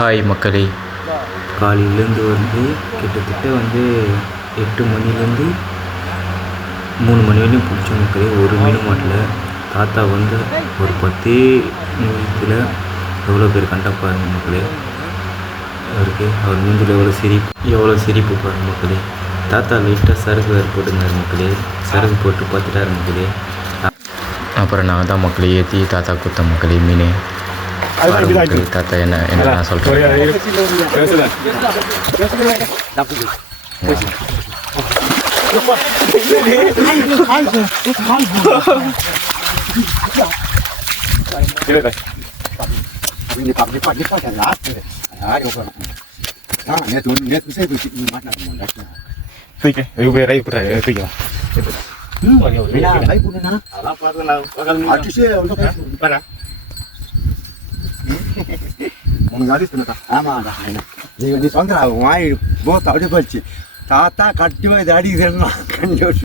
Hi மக்களே, காலையிலேருந்து வந்து கிட்டத்தட்ட வந்து 8 மணிலேருந்து 3 மணி வரையும் பிடிச்சோம் மக்களே. ஒரு மீன் மாட்டல. தாத்தா வந்து ஒரு 10 நிமிஷத்தில் எவ்வளோ பேர் கண்ட பாருங்க மக்களே. அவருக்கு அவர் மூஞ்சில் எவ்வளோ சிரிப்பு பாருங்க மக்களே. தாத்தா லைட்டாக சரக்கு வேறு போட்டுருந்தார் மக்களே. சரக்கு போட்டு பார்த்துட்டாரு மக்களே. அப்புறம் நான் தான் மக்களே ஏற்றி தாத்தா கொடுத்த மக்களே மீன். மக்களே தாத்தா என்ன நான் சொல்கிறேன். தாத்தா கட்டி போய் அடிக்கிறேன்.